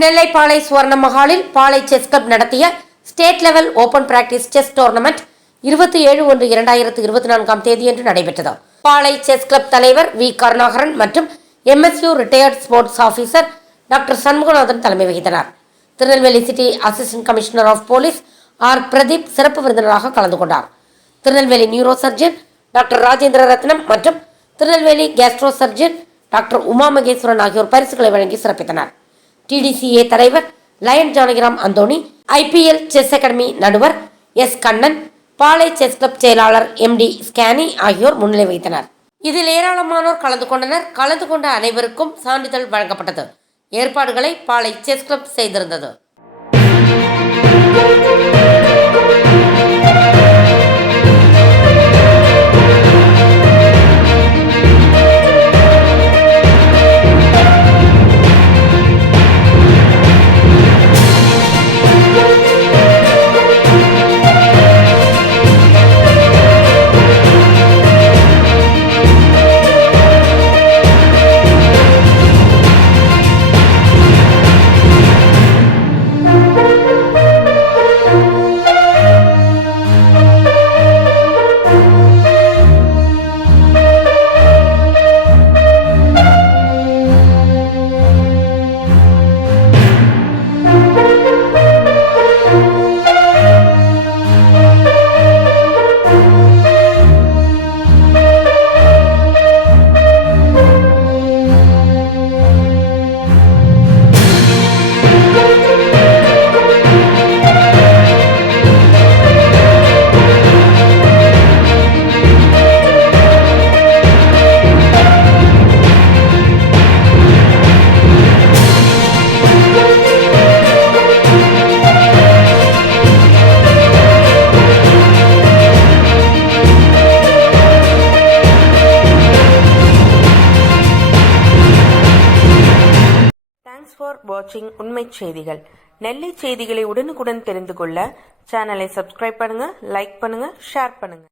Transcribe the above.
நெல்லை பாளை சுவர்ண மஹாலில் Palai chess club நடத்திய state level open practice chess tournament 27/1/2024 தேதியன்று நடைபெற்றது. பாளை செஸ் கிளப் தலைவர் வி கருணாகரன் மற்றும் MSU retired sports officer doctor Shanmuganathan தலைமை வகித்தனர். Tirunelveli city assistant commissioner of police R Pradeep சிறப்பு விருந்தினராக கலந்து கொண்டார். Tirunelveli neuro surgeon doctor Rajendra Ratnam மற்றும் Tirunelveli gastro surgeon doctor Uma Maheswaran ஆகியோர் பரிசுகளை வழங்கி சிறப்பித்தனர். TDCA தலைவர் lion Janakiram Anthony, IPL chess academy நடுவர் S கண்ணன், பாளை செஸ் கிளப் செயலாளர் MD ஸ்கேனி ஆகியோர் முன்னிலை வைத்தனர். இதில் ஏராளமானோர் கலந்து கொண்டனர். கலந்து கொண்ட அனைவருக்கும் சான்றிதழ் வழங்கப்பட்டது. ஏற்பாடுகளை பாளை செஸ் கிளப் செய்திருந்தது. Thanks for watching உண்மை செய்திகள். நெல்லை செய்திகளை உடனுக்குடன் தெரிந்து கொள்ள சேனலை சப்ஸ்கிரைப் பண்ணுங்க, லைக் பண்ணுங்க, ஷேர் பண்ணுங்க.